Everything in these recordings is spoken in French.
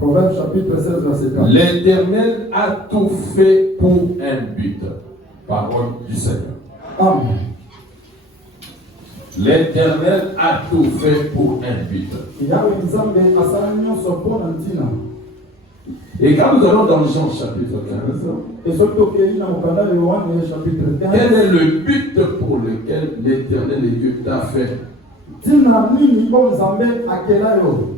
Proverbe chapitre 16, verset 4. L'Éternel a tout fait pour un but. Parole du Seigneur. Amen. L'Éternel a tout fait pour un but. Et quand nous allons dans Jean chapitre 15, quel est le but pour lequel l'Éternel et Dieu t'a fait?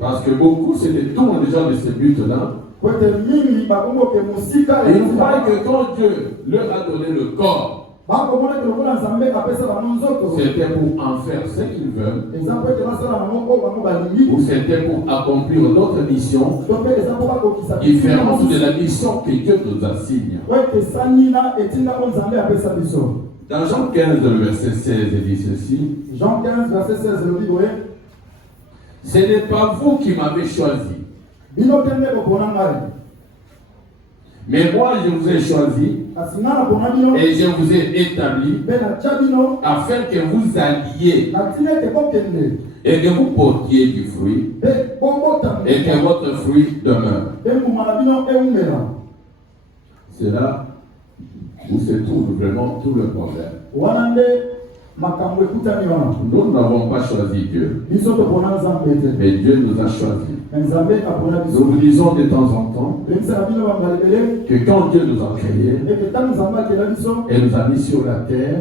Parce que beaucoup se détournent déjà de ces buts-là. Ils croient que quand Dieu leur a donné le corps, c'était pour en faire ce qu'ils veulent, ou c'était pour accomplir notre mission différente de la mission que Dieu nous assigne. Dans Jean 15, le verset 16, il dit ceci. Jean 15, verset 16, il dit, ce n'est pas vous qui m'avez choisi, mais moi je vous ai choisi et je vous ai établi afin que vous alliez et que vous portiez du fruit et que votre fruit demeure. C'est là où se trouve vraiment tout le problème. Nous n'avons pas choisi Dieu, mais Dieu nous a choisis. Nous vous disons de temps en temps que quand Dieu nous a créés et nous a mis sur la terre,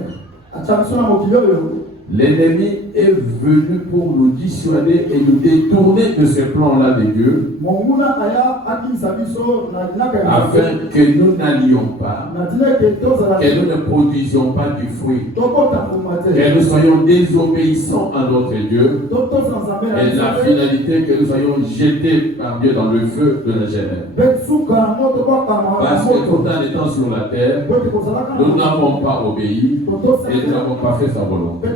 l'ennemi est venu pour nous dissuader et nous détourner de ce plan-là de Dieu, afin que nous n'allions pas, que nous ne produisions pas du fruit, que nous soyons désobéissants à notre Dieu, et la finalité que nous soyons jetés par Dieu dans le feu de la Genève. Parce que tout en étant sur la terre, nous n'avons pas obéi et nous n'avons pas fait sa volonté.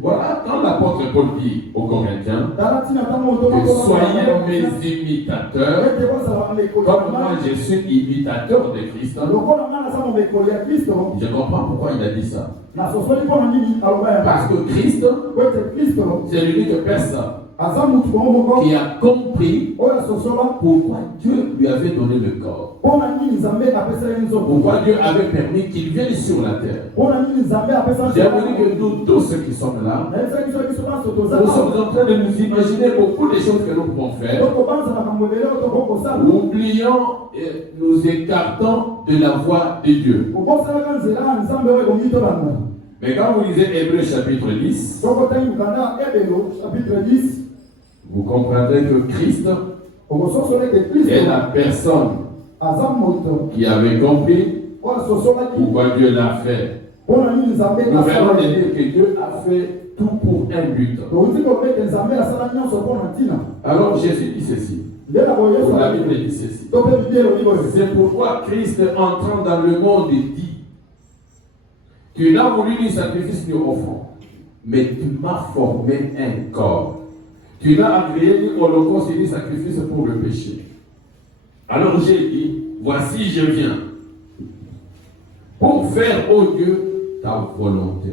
Voilà quand l'apôtre Paul dit aux Corinthiens que soyez mes imitateurs, comme moi je suis imitateur de Christ. Je comprends pourquoi il a dit ça. Parce que Christ, c'est l'unique personne qui a compris pourquoi Dieu lui avait donné le corps. Pourquoi Dieu avait permis qu'il vienne sur la terre. J'aimerais que nous tous ceux qui sommes là, nous sommes en train de nous imaginer beaucoup de choses que nous pouvons faire, oubliant et nous écartant de la voie de Dieu. Mais quand vous lisez Hébreux chapitre 10, vous comprendrez que Christ est la personne qui avait compris pourquoi Dieu l'a fait. Nous venons de dire que Dieu a fait tout pour un but. Alors Jésus dit ceci. La Bible dit ceci. C'est pourquoi Christ entrant dans le monde dit: tu n'as voulu ni sacrifice ni offrande, mais tu m'as formé un corps. Tu n'as agréé ni holocauste ni sacrifice pour le péché. Alors j'ai dit: voici je viens pour faire, ô Dieu, ta volonté.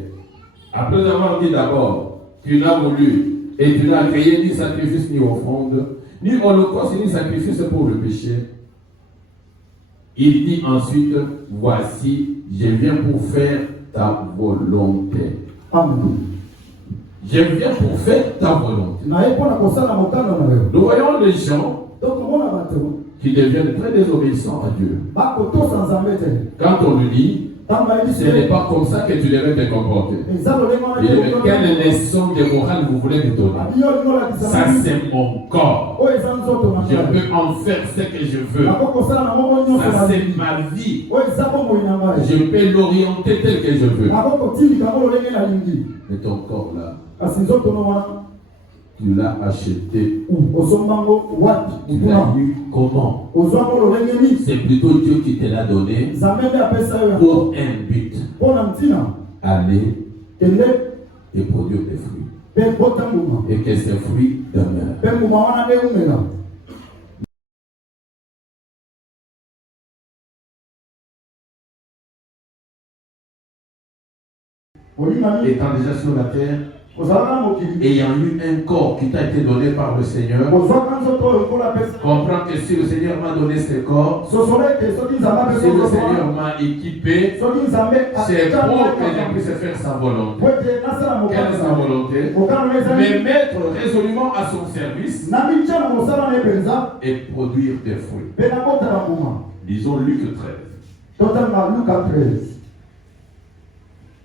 Après avoir dit d'abord: tu n'as voulu et tu n'as agréé ni sacrifice ni offrande, ni holocauste ni sacrifice pour le péché, il dit ensuite: voici je viens pour faire ta volonté. Amen. Je viens pour faire ta volonté. Nous voyons les gens qui deviennent très désobéissants à Dieu. Quand on lui dit: ce n'est pas comme ça que tu devrais te comporter. Il dit: mais quelle leçon de morale vous voulez me donner? Ça c'est mon corps. Je peux en faire ce que je veux. Ça c'est ma vie. Je peux l'orienter tel que je veux. Mais ton corps là, tu l'as acheté où? Tu l'as eu comment? C'est plutôt Dieu qui te l'a donné pour un but. Aller et produire des fruits. Et que ces fruits demeurent. Étant déjà sur la terre, ayant eu un corps qui t'a été donné par le Seigneur, comprends que si le Seigneur m'a donné ce corps, si le Seigneur m'a équipé, c'est pour que je puisse faire sa volonté. Quelle est sa volonté? Me mettre résolument à son service et produire des fruits. Disons Luc 13.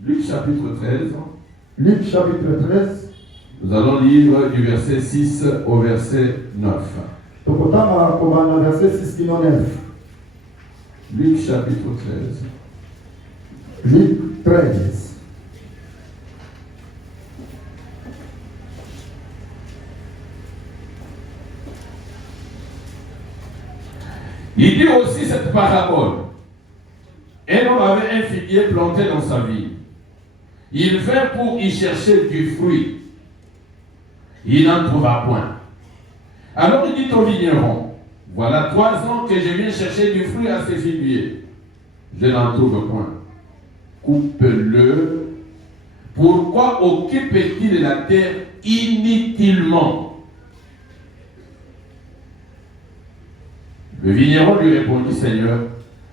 Luc chapitre 13. Luc chapitre 13. Nous allons lire du verset 6 au verset 9. Luc chapitre 13. Luc 13. Il dit aussi cette parabole. Un homme avait un figuier planté dans sa vigne. Il vint pour y chercher du fruit. Il n'en trouva point. Alors il dit au vigneron, voilà 3 ans que je viens chercher du fruit à ces figuiers. Je n'en trouve point. Coupe-le. Pourquoi occupe-t-il la terre inutilement? Le vigneron lui répondit, Seigneur,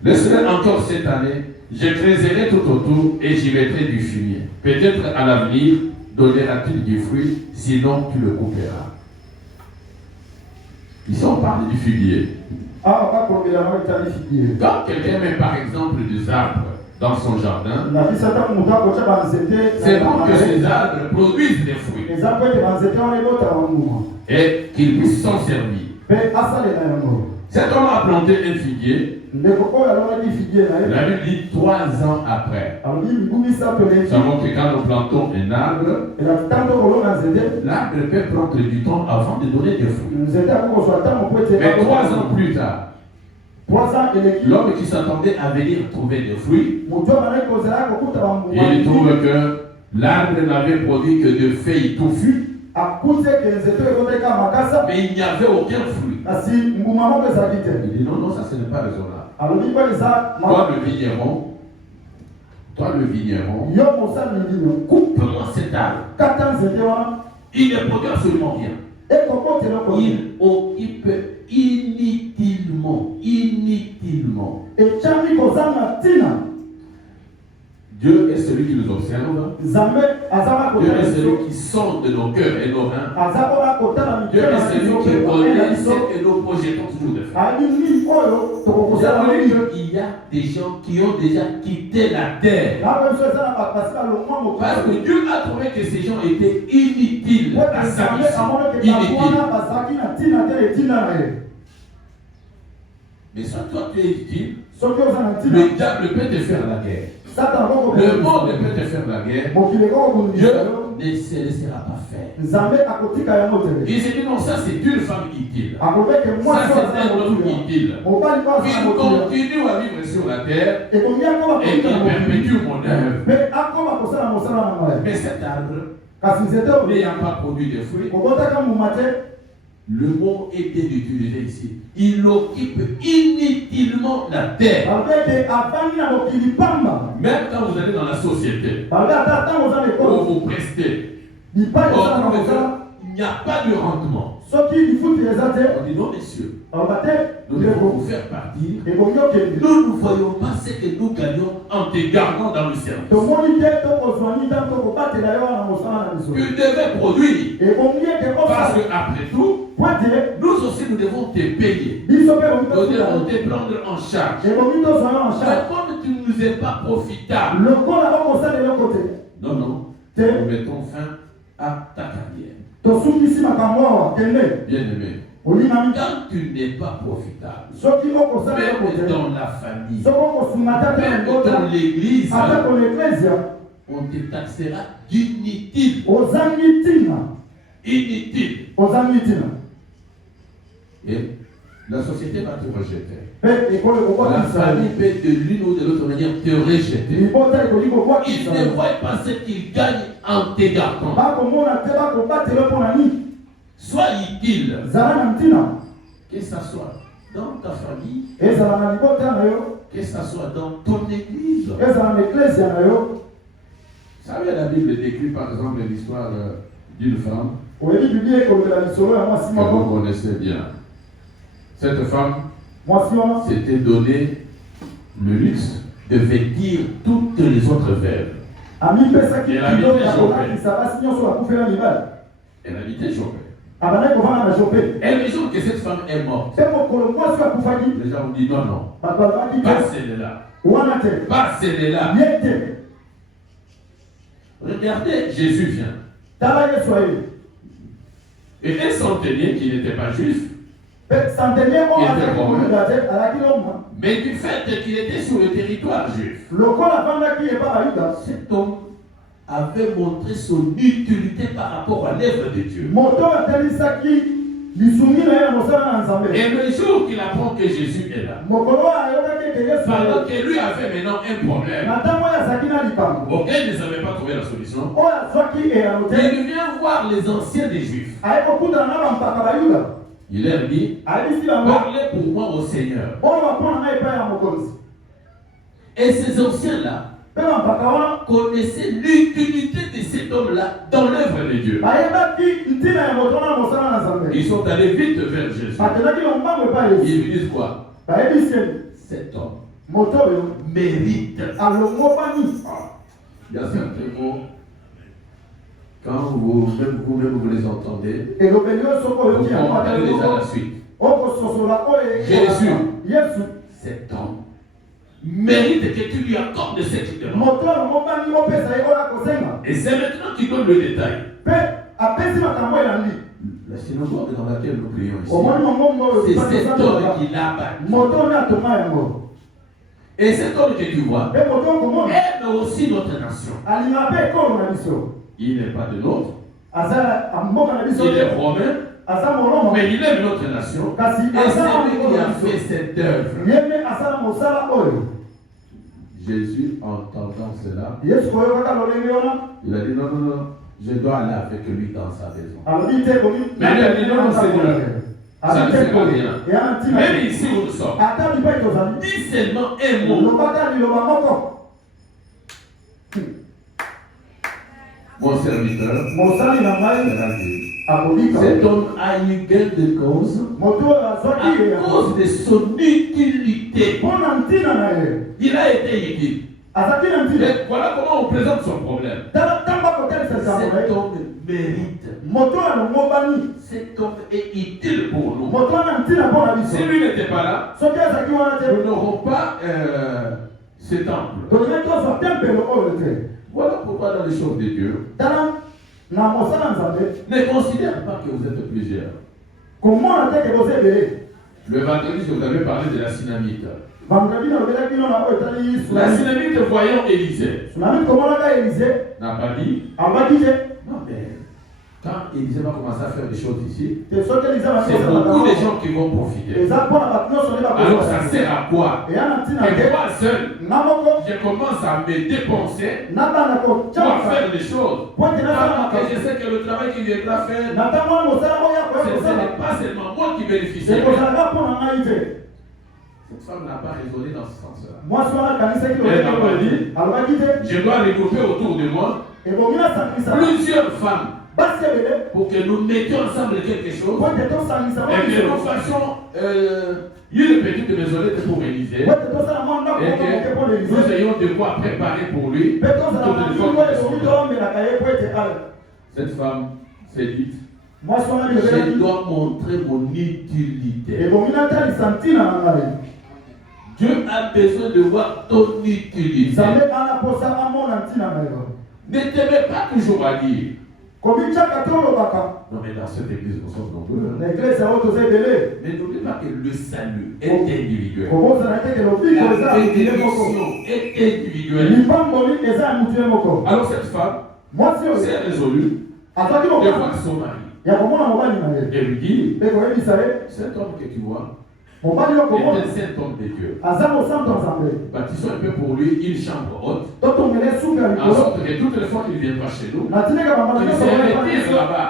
laisse-le encore cette année, je creuserai tout autour et j'y mettrai du fumier. Peut-être à l'avenir donnera-t-il du fruit, sinon tu le couperas. Ici on parle du figuier. Quand quelqu'un met par exemple des arbres dans son jardin, c'est pour que ces arbres produisent des fruits et qu'ils puissent s'en servir. Cet homme a planté un figuier. La Bible dit 3 ans après. Ça montre que quand nous plantons un arbre, l'arbre peut prendre du temps avant de donner des fruits. Mais 3 ans plus tard, l'homme qui s'attendait à venir trouver des fruits, il trouve que l'arbre n'avait produit que de feuilles touffues. Mais il n'y avait aucun fruit. Il dit non, ça ce n'est pas raisonnable. Toi le vigneron, coupe-moi cet arbre. Il ne produit absolument rien. Il occupe inutilement. Dieu est celui qui nous observe. Dieu est celui qui sonde nos cœurs et nos reins. Dieu est celui qui connaît ce que nous projetons toujours de faire. Vous savez qu'il y a des gens qui ont déjà quitté la terre. Parce que Dieu a trouvé que ces gens étaient inutiles à sa mission. Mais soit toi tu es utile, le diable peut te faire la guerre. Le monde peut te faire la guerre. Dieu ne se laissera pas faire. Il s'est dit non, ça c'est une femme utile. Ça c'est un homme utile. Il continue à vivre sur la terre et il perpétue mon œuvre. Mais cet arbre n'ayant pas produit de fruits, le mot était utilisé ici. Il occupe inutilement la terre. Même quand vous allez dans la société, où vous prestez, il n'y a pas de rendement. On dit non, messieurs, nous devons vous faire partir. Nous ne voyons pas ce que nous gagnons en te gardant dans le service. Tu devais produire. Parce qu'après tout, nous aussi nous devons te payer. Nous devons te prendre en charge. Mais comme tu ne nous es pas profitable, non, nous mettons fin à ta carrière. Bien-aimé, quand tu n'es pas profitable, même dans la famille, même dans l'église, on te taxera d'inutile. Inutile. Et la société va te rejeter. La famille peut de l'une ou de l'autre manière te rejeter. Ils ne voient pas ce qu'ils gagnent en te gardant. Sois utile. Que ce soit dans ta famille, que ce soit dans ton église. Vous savez, la Bible décrit par exemple l'histoire d'une femme Vous voyez, Bible est comme de la mission, moi, si que moi, vous connaissez bien. Cette femme moi, si moi, s'était donné le luxe de vêtir toutes les autres veuves. ami pesa qui Et la Bible est la chopée. colère, ça va signer sur la coupe la libale. Elle habitait Chopin. Abana comment on a chopé. Et le jour que cette femme est morte, C'est pour que moi soit pour faire les gens ont dit non, non, papa va qui pas celle-là, ou on a été. pas celle-là. Yete. Regardez, Jésus vient. Talaye soyez. Et un centenier qui n'était pas juif, Centenier on Il a était fait romain. pour la tête à la kilomètre. mais du fait qu'il était sur le territoire juif, Le corps la femme qui est pas aïda. cet homme avait montré son utilité par rapport à l'œuvre de Dieu. Moto a teli saki lisumi na ya mosala na nzambe. Et le jour qu'il apprend que Jésus est là, Mokolo ayoka ke Yesu. pendant que lui avait maintenant un problème, Na tango ya sakina lipango. auquel ne savait pas trouver la solution, Oya zwaki e anote. il vient voir les anciens des Juifs. Ayeko kuta na bampaka bayuda. Il leur dit, Ayebisi bango. parlez pour moi au Seigneur. Oyo bapona ngai epai ya mokonzi. Et ces anciens-là Mpe bampaka wana connaissaient l'utilité de cet homme-là dans l'œuvre de Dieu. bayebaki ntina ya moto wana mosala na nzambe. Ils sont allés vite vers Jésus. Bakendaki lombango epai ya Yesu. Ils lui disent quoi? Bayebisi ye Cet homme moto oyo mérite. alongobani. Il y a certains mots, quand vous les entendez, elobeli oyo soki vous oyoki yango comprenez déjà la ata suite. okososola oyo Jésus. Yesu Cet homme mérite que tu lui accordes ce qu'il demande. moto alongobani opesa ye oyo akosenga Et c'est maintenant qu'il donne le détail. mpe apesi makambo elandi. La synagogue dans laquelle nous prions ici, omoni mongongo oyo c'est cet homme qui l'a battu. moto oyo atonga yango Et cet homme que tu vois mpe moto okomona aime aussi notre nation. alinga mpe ekolo na biso Il n'est pas de nôtre, aza mboka na biso il est romain, aza moloma mais il aime notre nation. kasi Et aza c'est lui qui mokolo a na fait biso cette œuvre. ye mpe asala mosala oyo. Jésus, entendant cela, Yesu koyokaka lolenge wana il a dit non, non, non, je dois aller avec lui dans sa maison. alobi te komi Mais il a dit non, Seigneur, ça ne fait pas rien. eya ntina Même ici où nous sommes, ata bipai tozali dis seulement un mot. lobaka liloba moko Mon serviteur, mosali na ngai sera dit, akolika cet homme a eu gain de cause moto oyo azwaki à cause de son utilité. mpo na ntina na ye Il a été utile. azalaki na ntina Et voilà comment on présente son problème. tala ntango akotelisa likambo na Cet ye homme mérite. moto oyo alongobani Cet homme est utile pour nous. moto wana ntina mpo na biso Si lui n'était pas là, soki azalaki wana nous te n'aurons pas ce temple. tolingai tozwa tempelo oyo te. Voilà pourquoi dans les choses de Dieu, tala na mosala nzambe ne considère pas que vous êtes plusieurs. komona te ke boza ebele. Le vendredi, je vous avais parlé de la Synamite. Vendredi nalobelaki no na oyo etali La tsunami. Synamite, voyant Élisée, Tsunami komonaka Élisée n'a pas dit, alobaki te non mais, quand Élisée va commencer à faire des choses ici, te soki Élisée c'est bakosala beaucoup de makambo gens qui vont profiter. eza mpo na bato nyonso nde Alors ça bakozwa sert à quoi? eya na ntina Et te moi seul, nga moko je commence à me dépenser nabanda pour kotyaka faire des choses. po ete nasala Alors que makambo je sais que le travail qu'il viendra faire, na ntango wana mosala oyo ce akoya kosala n'est pas seulement moi qui bénéficie. ekozalaka mpo na ngai te. Cette femme n'a pas raisonné dans ce sens-là. mwasi wana akanisaki Elle n'a pas dit. alobaki te Je dois regrouper autour de moi ebongi nasangisa plusieurs femmes basi ebele pour que nous mettions ensemble quelque chose po ete tosangisa et que nous fassions une petite maisonnette pour Élisée po ete tosala mwa ndako et moko moke mpo na que nous Élisée ayons de quoi préparer pour lui mpe tozala na toutes les kingo fois oyo soki toombelaka ye po ete ale Cette femme s'est dit, mwasi wana je bilobelaki dois montrer mon utilité. ebongi natalisa ntina na ngai Dieu a besoin de voir ton utilité. nzambe ana posa amona ntina na yo Ne te mets pas toujours à dire, komityaka te olobaka non mais dans cette église nous sommes nombreux. na eglise yango toza ebele Mais n'oublie pas que le salut est individuel. kobozana te ke lobiko eza La ya mokili moko bénédiction est individuelle. lipamboli eza ya motu ye moko Alors cette femme mwasi oyo s'est résolue azwaki de mokano voir son mari ya komona mobali na ye et lui dit, mpe koyebisa ye cet homme que tu vois mobali oyo est komona un saint homme de Dieu. aza mosantu ya nzambe Bâtissons un peu pour lui une chambre haute, totongela esuka ya en likolo sorte que toutes les fois qu'il viendra chez nous, natineka bambala qu'il nyonso se oyo retire là-bas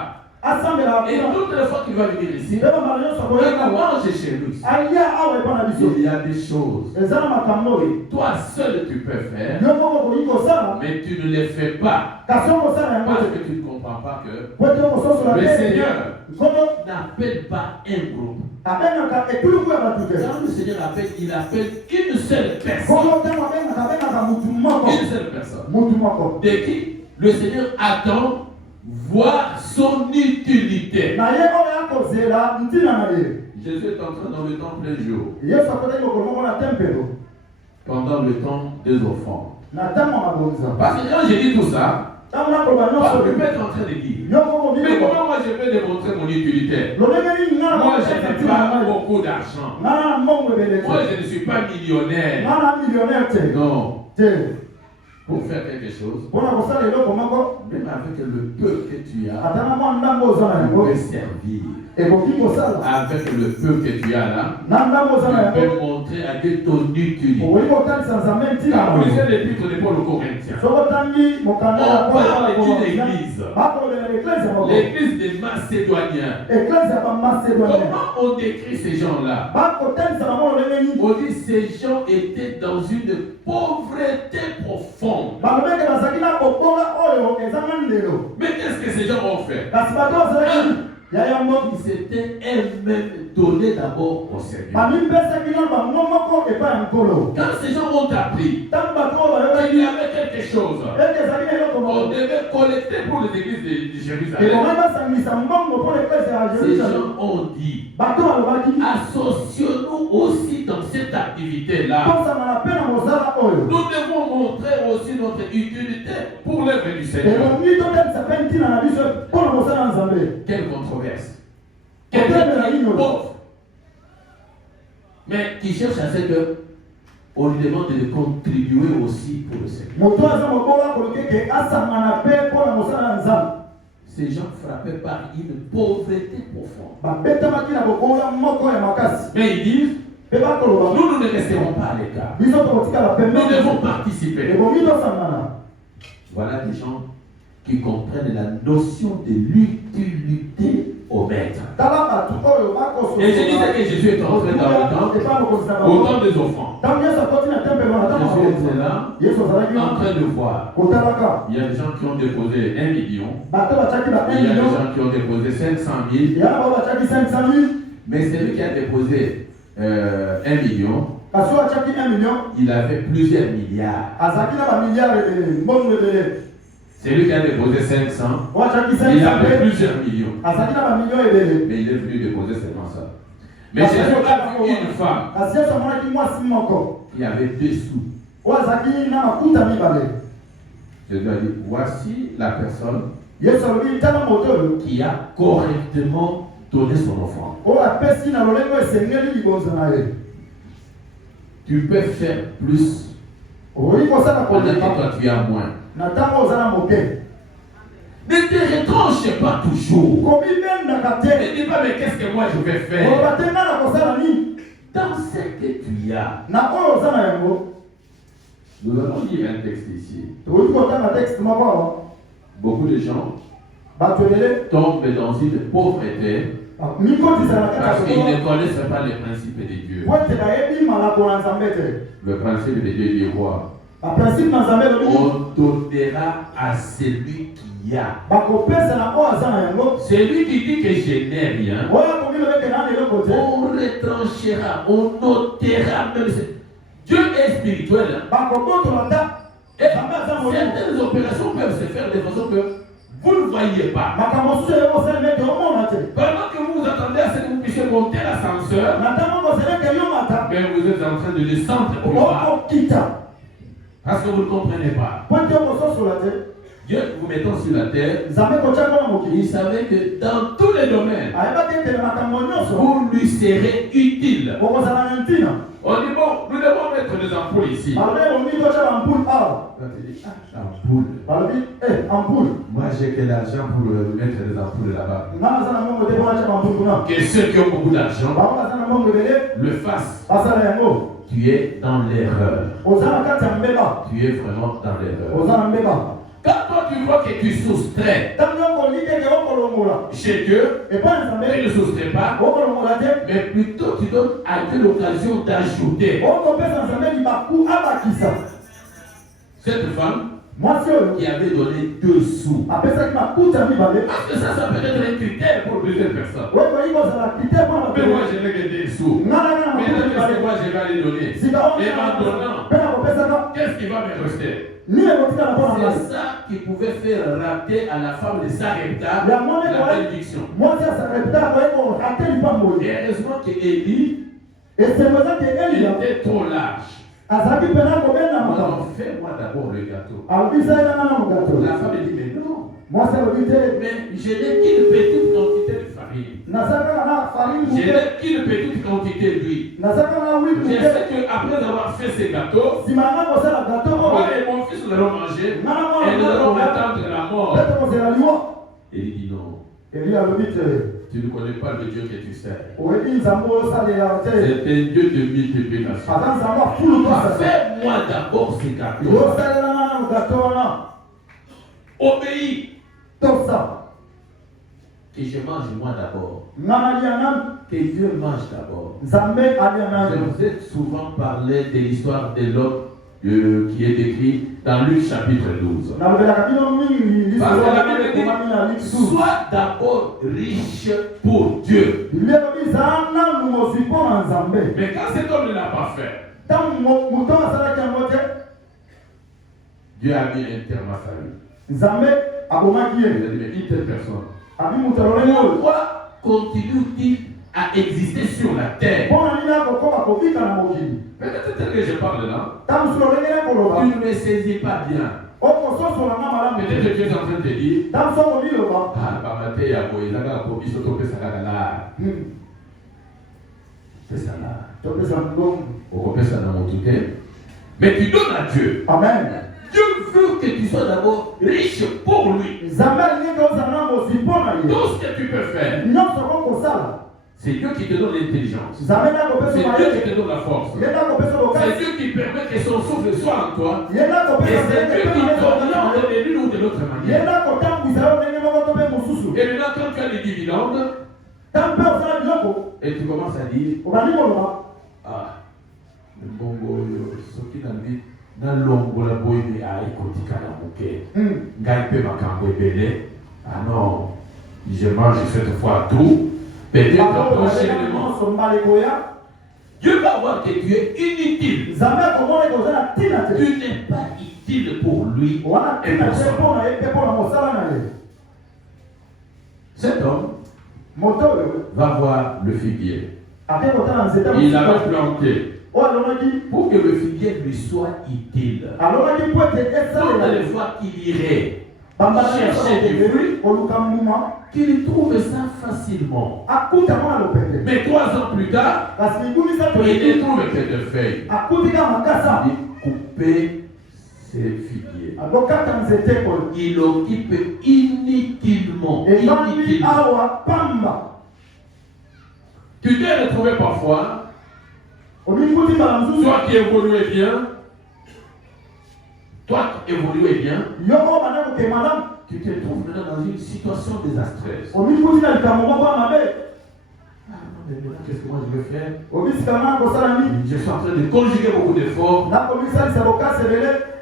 Et toutes les fois qu'il va venir ici, il va manger chez lui. Il y a des choses. Toi seul tu peux faire, mais tu ne les fais pas. Parce que tu ne comprends pas que le Seigneur n'appelle pas un groupe. Quand le Seigneur appelle, il appelle une seule personne. Une seule personne. De qui le Seigneur attend voir son utilité. Jésus est entré dans le temple un jour. Pendant le temps des offrandes. Parce que quand j'ai dit tout ça, je peux être en train de dire, mais comment moi je peux démontrer mon utilité? Moi je n'ai pas beaucoup d'argent. Moi je ne suis pas millionnaire. Non. Pour faire quelque chose, même avec le peu que tu as, tu peux servir. Avec le peu que tu as là, tu peux montrer à Dieu ton utilité. Car plusieurs épîtres de Paul aux Corinthiens, on parle d'une église, l'église des Macédoniens. Comment on décrit ces gens-là? On dit ces gens étaient dans une pauvreté profonde. Mais qu'est-ce que ces gens ont fait? Ils s'étaient eux-mêmes donnés d'abord au Seigneur. Quand ces gens ont appris qu'il y avait quelque chose, on devait collecter pour les églises de Jérusalem. Ces gens ont dit, associons-nous aussi dans cette activité-là. Nous devons montrer aussi notre utilité pour l'œuvre du Seigneur. Quelle controverse. Quelqu'un qui est pauvre, mais qui cherche à ce que on lui demande de contribuer aussi pour le Seigneur. Ces gens frappés par une pauvreté profonde. Mais ils disent, nous ne resterons pas à l'écart. Nous devons participer. Voilà des gens qui comprennent la notion de l'utilité au maître. Et je disais que Jésus est entré dans le temple au temps des offrandes. Jésus était là, en train de voir. Il y a des gens qui ont déposé 1 million. Il y a des gens qui ont déposé 500 000. Mais celui qui a déposé 1 million, il avait plusieurs milliards. Celui qui a déposé 500, il avait plusieurs millions. Mais il est venu déposer seulement ça. Mais Jésus a vu une femme qui avait 2 sous. Jésus a dit, voici la personne qui a correctement donné son offrande. Tu peux faire plus. Pendant que toi tu as moins. Ne te retranche pas toujours. Ne dis pas, mais qu'est-ce que moi je vais faire? Dans ce que tu as. Nous allons lire un texte ici. Beaucoup de gens tombent dans une pauvreté parce qu'ils ne connaissent pas les principes de Dieu. Le principe de Dieu dit quoi? On donnera à celui qui a. Celui qui dit que je n'ai rien, on retranchera, on notera même. Dieu est spirituel. Et certaines opérations peuvent se faire de façon que vous ne voyez pas. Pendant que vous vous attendez à ce que vous puissiez monter l'ascenseur, mais vous êtes en train de descendre plus bas. Parce que vous ne comprenez pas. Dieu vous mettant sur la terre, il savait que dans tous les domaines, vous lui serez utile. On dit bon, nous devons mettre des ampoules ici. Ampoule. Moi j'ai que l'argent pour mettre des ampoules là-bas. Que ceux qui ont beaucoup d'argent le fassent. Tu es dans l'erreur. Tu es vraiment dans l'erreur. Quand toi tu vois que tu soustrais Chez Dieu, tu ne soustrais pas, mais plutôt tu donnes à Dieu l'occasion d'ajouter. Cette femme qui avait donné 2 sous. Parce que ça peut être un critère pour plusieurs personnes. Mais moi je vais gagner des sous. Mais c'est quoi je vais aller donner. Et en donnant, qu'est-ce qui va me rester? C'est ça qui pouvait faire rater à la femme de Sarepta la bénédiction. Et heureusement que Élie était trop large. Non, fais-moi d'abord le gâteau. La femme dit, mais non. Mais je n'ai qu'une petite quantité de farine. Je n'ai qu'une petite quantité d'huile. Je sais qu'après avoir fait ces gâteaux, moi et mon fils nous allons manger et nous allons attendre la mort. Et il dit non. Tu ne connais pas le Dieu que tu sers. C'est un Dieu de multiplication. Fais-moi d'abord ces gâteaux. Obéis. Que je mange moi d'abord. Que Dieu mange d'abord. Je vous ai souvent parlé de l'histoire de l'homme qui est décrit dans Luc chapitre 12. Parce que la Bible dit, sois d'abord riche pour Dieu. Mais quand cet homme ne l'a pas fait, Dieu a mis un terme à sa vie. Il a dit, mais une telle personne, pourquoi continue-t-il à exister sur la terre? Peut-être que je parle là, tu ne me saisis pas bien. Peut-être que tu es en train de te dire, mais tu donnes à Dieu. Amen. Dieu veut que tu sois d'abord riche pour lui. Tout ce que tu peux faire, c'est Dieu qui te donne l'intelligence. C'est Dieu qui te donne la force. C'est Dieu qui permet que son souffle soit en toi. Et c'est Dieu qui t'oriente de l'une ou de l'autre manière. Et maintenant, quand tu as des dividendes, et tu commences à dire, ah, le bongo, ce qui n'a dit, dans l'ombre, la boîte a écouté ah non, je mange cette fois tout. Peut-être prochainement, Dieu va voir que tu es inutile. Tu n'es pas utile pour lui. Cet homme va voir le figuier. Il avait planté pour que le figuier lui soit utile. Toutes les fois qu'il irait chercher des fruits, qu'il trouve ça facilement. Mais 3 ans plus tard, il ne trouve que des feuilles. Il couper ses figuiers. Il occupe inutilement. Tu t'es retrouvé parfois, toi qui évoluais bien, tu te trouves maintenant dans une situation désastreuse. Qu'est-ce que moi je vais faire? Je suis en train de conjuguer beaucoup d'efforts.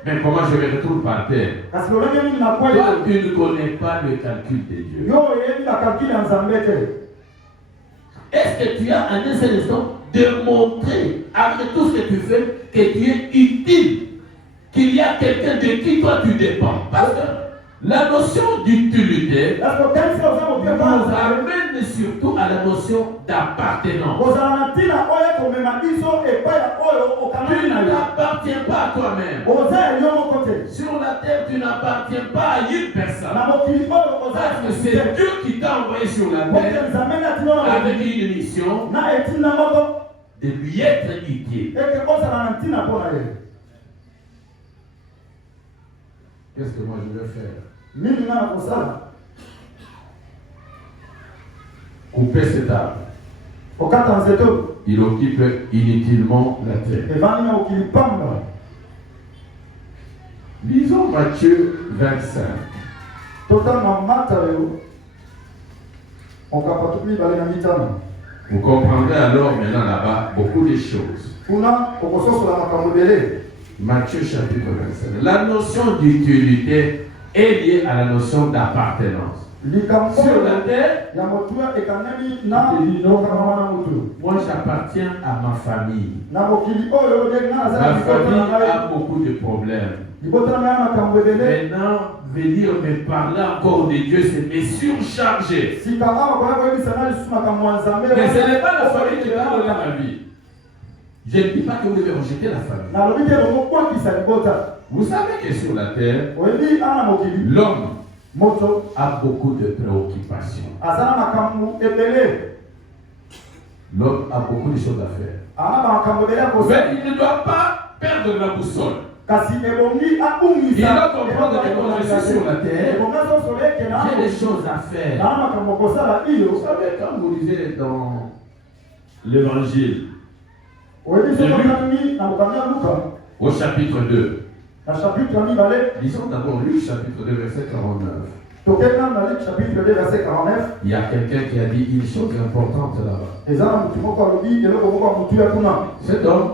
Mais comment je me retrouve par terre? Toi, tu ne connais pas le calcul de Dieu. Est-ce que tu as en un seul instant démontré, avec tout ce que tu fais, que tu es utile? Qu'il y a quelqu'un de qui toi tu dépends? Parce que la notion d'utilité nous amène surtout à la notion d'appartenance. Tu n'appartiens pas à toi-même. Sur la terre, tu n'appartiens pas à une personne. Parce que c'est Dieu qui t'a envoyé sur la terre avec une mission de lui être utile. Qu'est-ce que moi je vais faire? Couper cet arbre. Il occupe inutilement la terre. Lisons Matthieu 25. Vous comprendrez alors maintenant là-bas beaucoup de choses. Matthieu chapitre 27. La notion d'utilité est liée à la notion d'appartenance. Sur la terre, moi j'appartiens à ma famille. Ma famille a beaucoup de problèmes. Maintenant, venir me parler encore de Dieu, c'est me surcharger. Mais ce n'est pas la famille qui va donner ma vie. Je ne dis pas que vous devez rejeter la famille. Vous savez que sur la terre, l'homme a beaucoup de préoccupations. L'homme a beaucoup de choses à faire. Mais il ne doit pas perdre la boussole. Il doit comprendre que quand je suis sur la terre, j'ai des choses à faire. Vous savez, quand vous lisez dans l'évangile, au chapitre 2, lisons d'abord Luc chapitre 2, verset 49. Il y a quelqu'un qui a dit une chose importante là-bas. Cet homme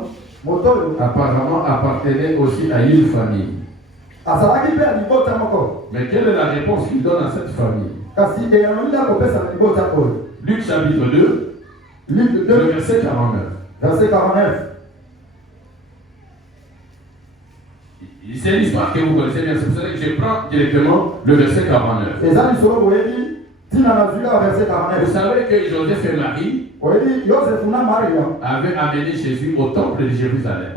apparemment appartenait aussi à une famille. Mais quelle est la réponse qu'il donne à cette famille? Luc chapitre 2, le verset 49. C'est l'histoire que vous connaissez bien, c'est pour ça que je prends directement le verset 49. Vous savez que Joseph et Marie avaient amené Jésus au temple de Jérusalem.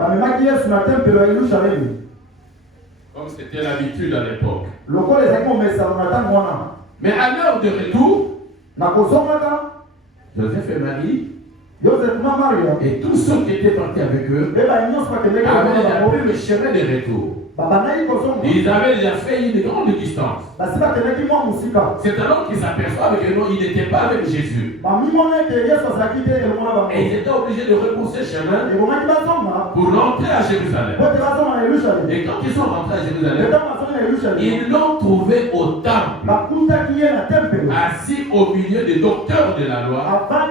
Comme c'était l'habitude à l'époque. Mais à l'heure de retour, Joseph et Marie et tous ceux qui étaient partis avec eux avaient déjà pris le chemin de retour. Ils avaient déjà fait une grande distance. C'est alors qu'ils s'aperçoivent que non, ils n'étaient pas avec Jésus. Et ils étaient obligés de repousser chemin pour rentrer à Jérusalem. Et quand ils sont rentrés à Jérusalem, ils l'ont trouvé au temple, assis au milieu des docteurs de la loi, en train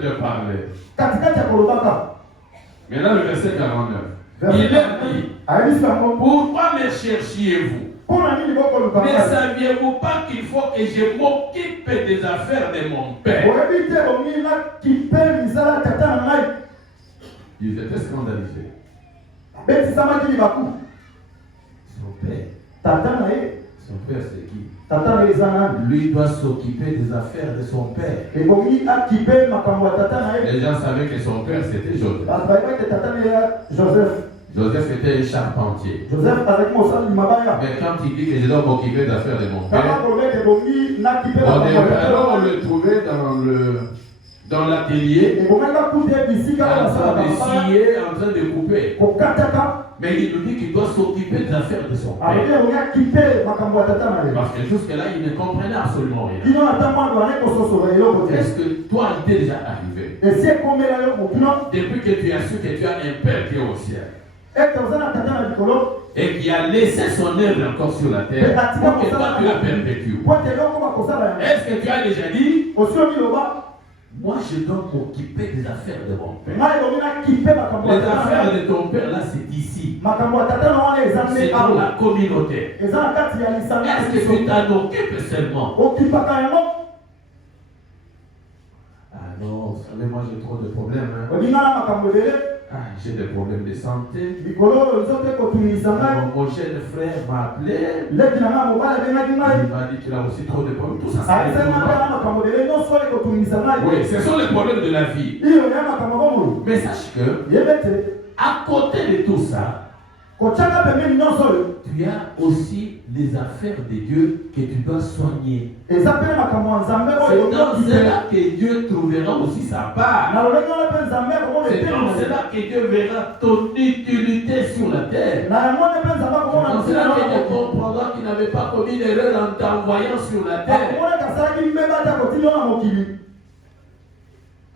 de parler. Maintenant le verset 49. Il leur dit, pourquoi me cherchiez-vous? Ne saviez-vous pas qu'il faut que je m'occupe des affaires de mon père? Ils étaient scandalisés. Son père c'est qui? Lui doit s'occuper des affaires de son père. Les gens savaient que son père c'était Joseph. Joseph était un charpentier. Mais quand il dit que je dois m'occuper des affaires de mon père, alors on le trouvait dans l'atelier, en train de scier, en train de couper. Mais il nous dit qu'il doit s'occuper des affaires de son père. Parce que jusque-là, il ne comprenait absolument rien. Est-ce que toi, il t'est déjà arrivé? Depuis que tu as su que tu as un père qui est au ciel et qui a laissé son œuvre encore sur la terre pour que toi tu l'as perpétué. Est-ce que tu as déjà dit, moi je dois m'occuper des affaires de mon père? Les affaires de ton père là c'est ici. C'est dans la communauté. Est-ce que tu t'en occupes seulement? Ah non, vous savez, moi j'ai trop de problèmes. J'ai des problèmes de santé. Mon jeune frère m'a appelé. Il m'a dit qu'il a aussi trop de problèmes. Tout ça, oui, ce sont les problèmes de la vie. Mais sache que, à côté de tout ça, tu as aussi les affaires de Dieu que tu dois soigner. C'est dans cela que Dieu trouvera aussi sa part. C'est dans cela que Dieu verra ton utilité sur la terre. C'est dans cela que Dieu comprendra qu'il n'avait pas commis d'erreur en t'envoyant sur la terre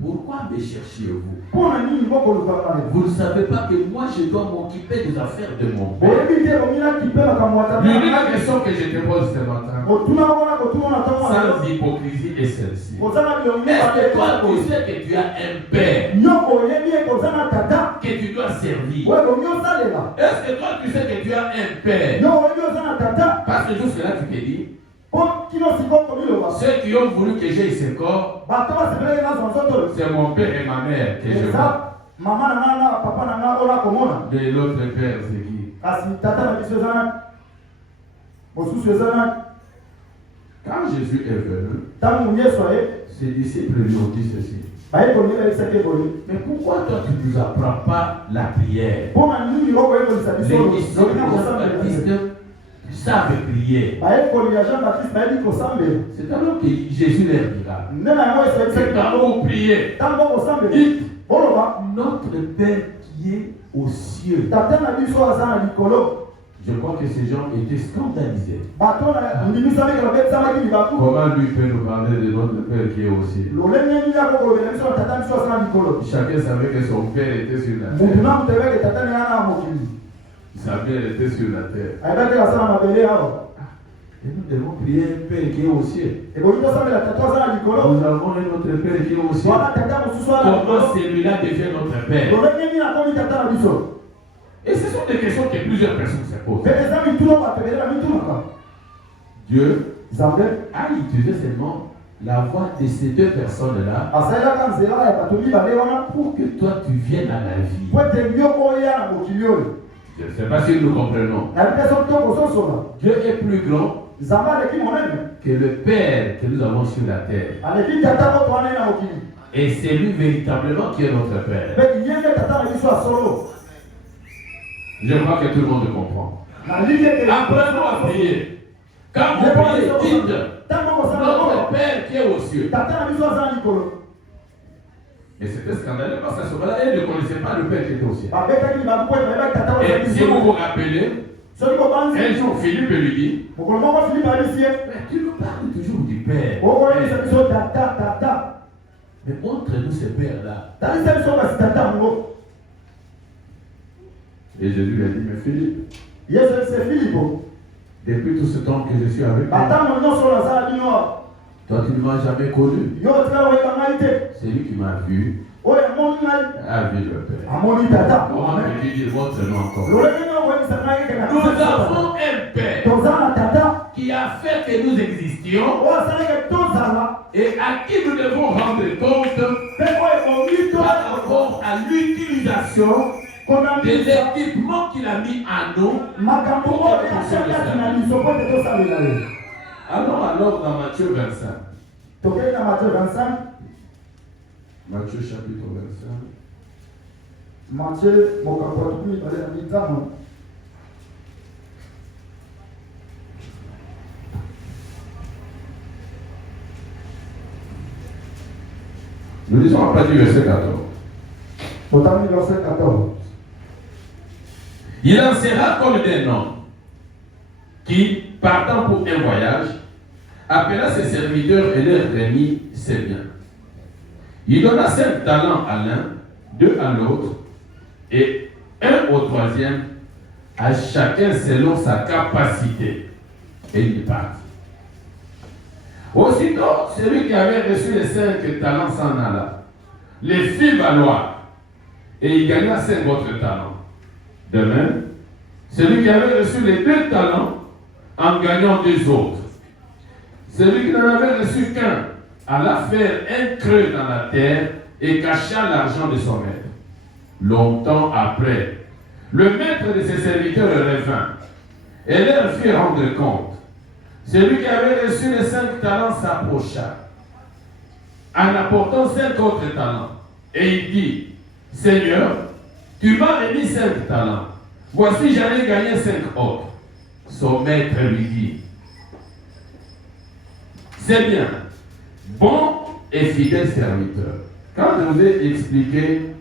pourquoi me cherchez-vous? Mpona nini bokoluka ngai? Vous ne savez pas que moi je dois m'occuper des affaires de mon père. Boyebi te omina kipela kamwata. L'unique question que je te pose ce matin, otuna wana kotuna na tango sans hypocrisie, est celle-ci. kozana bilongi Est-ce ba que toi tu sais que tu as un père nyoko yebi kozana tata que tu dois servir? we bonyo salela Est-ce que toi tu sais que tu as un père? nyoko yebi kozana tata Parce que jusque-là tu te dis, ceux qui ont voulu que j'aie ce corps, c'est mon père et ma mère que je vois. Mais l'autre père, c'est qui? Quand Jésus est venu, ses disciples lui ont dit ceci. Mais pourquoi toi tu ne nous apprends pas la prière? Les disciples de Jean-Baptiste savent prier. C'est alors que Jésus leur dira, c'est quand vous priez, dites, notre Père qui est aux cieux. Je crois que ces gens étaient scandalisés. Comment lui peut nous parler de notre Père qui est aux cieux? Chacun savait que son Père était sur la terre. Sa mère était sur la terre. Et nous devons prier un Père qui est au ciel. Nous avons un autre Père qui est au ciel. Comment celui-là devient notre Père? Et ce sont des questions que plusieurs personnes se posent. Dieu a utilisé seulement la voix de ces deux personnes-là pour que toi tu viennes à la vie. Je ne sais pas si nous comprenons. Dieu est plus grand que le Père que nous avons sur la terre. Et c'est lui véritablement qui est notre Père. Je crois que tout le monde comprend. Apprenons à prier. Quand vous priez, dites notre Père qui est aux cieux. Et c'était scandaleux parce qu'à ce moment-là, elle ne connaissait pas le Père qui était au ciel. Et si vous vous rappelez, un jour Philippe lui dit, mais tu nous parles toujours du Père. Mais montre-nous ce Père-là. Et Jésus lui a dit, mais Philippe, depuis tout ce temps que je suis avec toi, toi tu ne m'as jamais connu. C'est lui qui m'a vu, a vu le Père. Comment peux-tu dire montre-nous encore? Nous avons un Père qui a fait que nous existions et à qui nous devons rendre compte par rapport à l'utilisation des équipements qu'il a mis à nous pour que nous puissions le servir. Alors dans Matthieu 25. Matthieu chapitre 25. Matthieu, Nous lisons après du verset 14. Il en sera comme d'un homme qui, partant pour un voyage, appela ses serviteurs et leur remit ses biens. Il donna 5 talents à l'un, 2 à l'autre, et 1 au troisième, à chacun selon sa capacité. Et il partit. Aussitôt, celui qui avait reçu les 5 talents s'en alla, les fit valoir, et il gagna 5 autres talents. De même, celui qui avait reçu les 2 talents, en gagnant 2 autres. Celui qui n'en avait reçu qu'un, alla faire un creux dans la terre et cacha l'argent de son maître. Longtemps après, le maître de ses serviteurs revint et leur fit rendre compte. Celui qui avait reçu les 5 talents s'approcha en apportant 5 autres talents. Et il dit, Seigneur, tu m'as remis 5 talents. Voici, j'en ai gagné 5 autres. Son maître lui dit, c'est bien, bon et fidèle serviteur. Quand je vous ai expliqué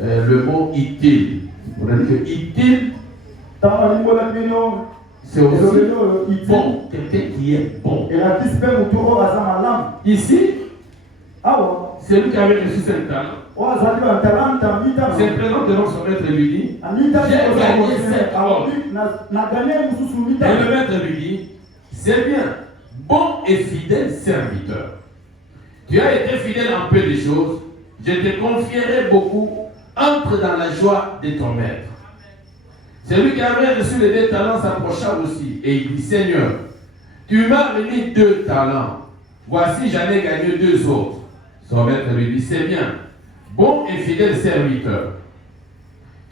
le mot utile, on a dit que utile, c'est aussi quelqu'un qui est bon. Ici, celui qui avait reçu 5 talents, se présente devant son maître et lui dit, j'ai gagné 5 or. Et le maître lui dit, c'est bien, bon et fidèle serviteur. Tu as été fidèle en peu de choses, je te confierai beaucoup, entre dans la joie de ton maître. Celui qui avait reçu les 2 talents s'approcha aussi et il dit, Seigneur, tu m'as remis 2 talents, voici j'en ai gagné 2 autres. Son maître lui dit, c'est bien, bon et fidèle serviteur.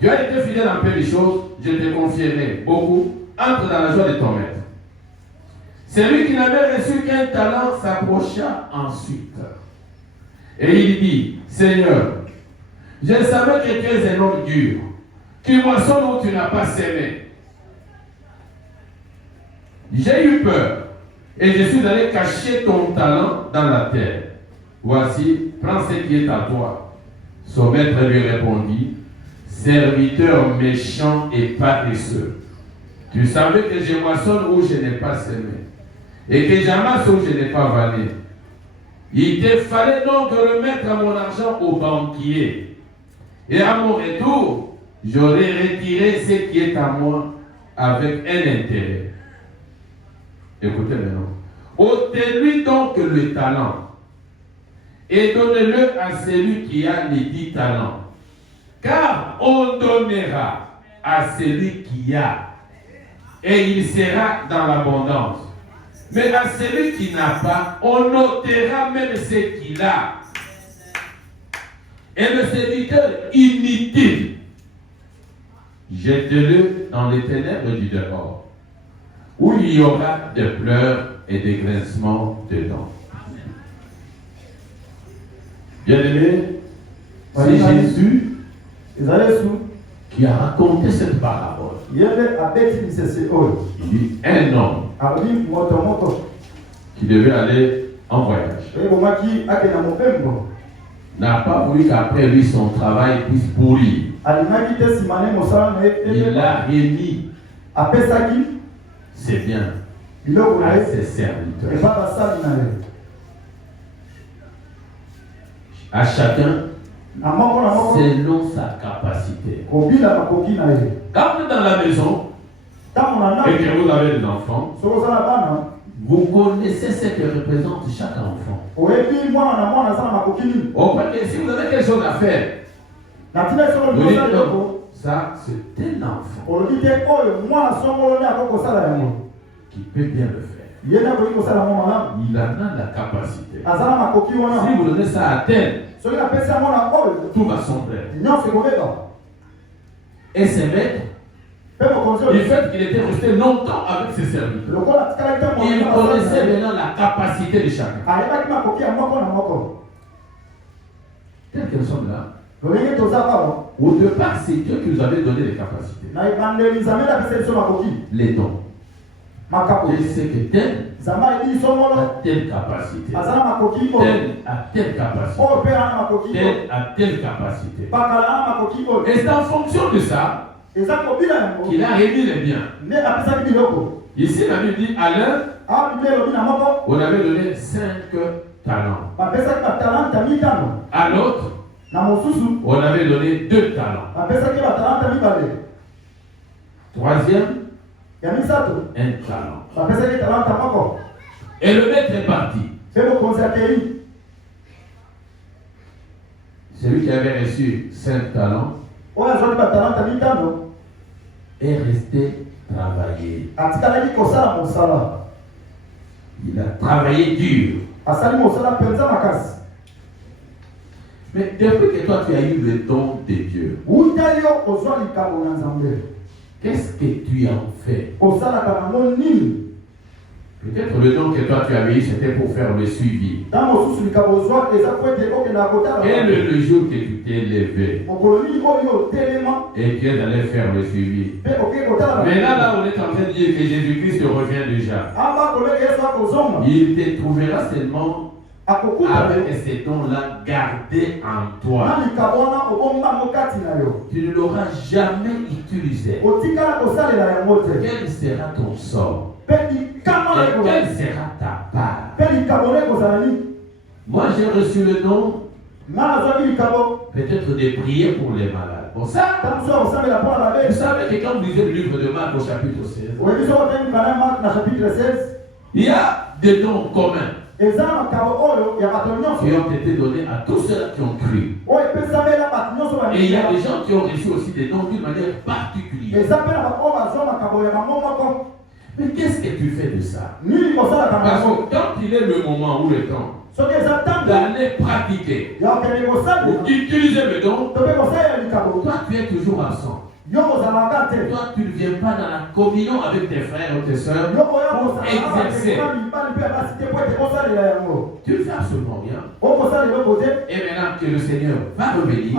Tu as été fidèle en peu de choses, je te confierai beaucoup, entre dans la joie de ton maître. Celui qui n'avait reçu qu'un talent s'approcha ensuite. Et il dit, Seigneur, je savais que tu es un homme dur, tu moissonnes où tu n'as pas sémé. J'ai eu peur et je suis allé cacher ton talent dans la terre. Voici, prends ce qui est à toi. Son maître lui répondit, serviteur méchant et paresseux. Tu savais que je moissonne où je n'ai pas semé et que j'amasse où je n'ai pas vanné. Il te fallait donc remettre mon argent au banquier. Et à mon retour, j'aurais retiré ce qui est à moi avec un intérêt. Écoutez maintenant. Ôtez-lui donc le talent et donnez-le à celui qui a les 10 talents. Car on donnera à celui qui a, et il sera dans l'abondance. Mais à celui qui n'a pas, on ôtera même ce qu'il a. Et le serviteur inutile, jetez-le dans les ténèbres du dehors, où il y aura des pleurs et des grincements de dents. Bien-aimé, c'est Jésus qui a raconté cette parabole. Il dit un homme qui devait aller en voyage n'a pas voulu qu'après lui son travail puisse pourrir. Il a remis ses biens à ses serviteurs. À chacun selon sa capacité. Quand vous êtes dans la maison et que vous avez des enfants, vous connaissez ce que représente chaque enfant. Au point que si vous avez quelque chose à faire, vous dites non, ça c'est un enfant qui peut bien le faire. Il en a la capacité. Si vous donnez ça à tel, tout va sombrer. Et ses maîtres, du fait qu'il était resté longtemps avec ses serviteurs, il connaissait maintenant la capacité de chacun. Telles qu'elles sont là, au départ, c'est Dieu qui nous avait donné les capacités. Les dons. Je sais que tel a telle capacité, tel a telle capacité, tel a telle capacité. Et c'est en fonction de ça qu'il a remis les biens. Ici, la Bible dit à l'un, on avait donné 5 talents. À l'autre, on avait donné 2 talents. Troisième, un talent. Et le maître est parti. Celui qui avait reçu 5 talents est resté travailler. Il a travaillé dur. Mais depuis que toi tu as eu le don de Dieu, qu'est-ce que tu en fais? Peut-être le don que toi tu avais eu, c'était pour faire le suivi. Quel est le jour que tu t'es levé et tu es allé faire le suivi? Mais là, on est en train de dire que Jésus-Christ revient déjà. Il te trouvera seulement avec ces dons-là gardés en toi. Tu ne l'auras jamais utilisé. Quel sera ton sort? Et quelle sera ta part? Moi, j'ai reçu le don Peut-être de prier pour les malades. Pour ça, vous savez que quand vous lisez le livre de Marc au chapitre 16, il y a des dons communs qui ont été donnés à tous ceux qui ont cru. Et il y a des gens qui ont reçu aussi des dons d'une manière particulière. Mais qu'est-ce que tu fais de ça? Parce que quand il est le moment ou le temps d'aller pratiquer ou d'utiliser le don, toi tu es toujours absent. Toi tu ne viens pas dans la communion avec tes frères ou tes soeurs pour exercer. Tu ne fais absolument rien. Et maintenant que le Seigneur va revenir,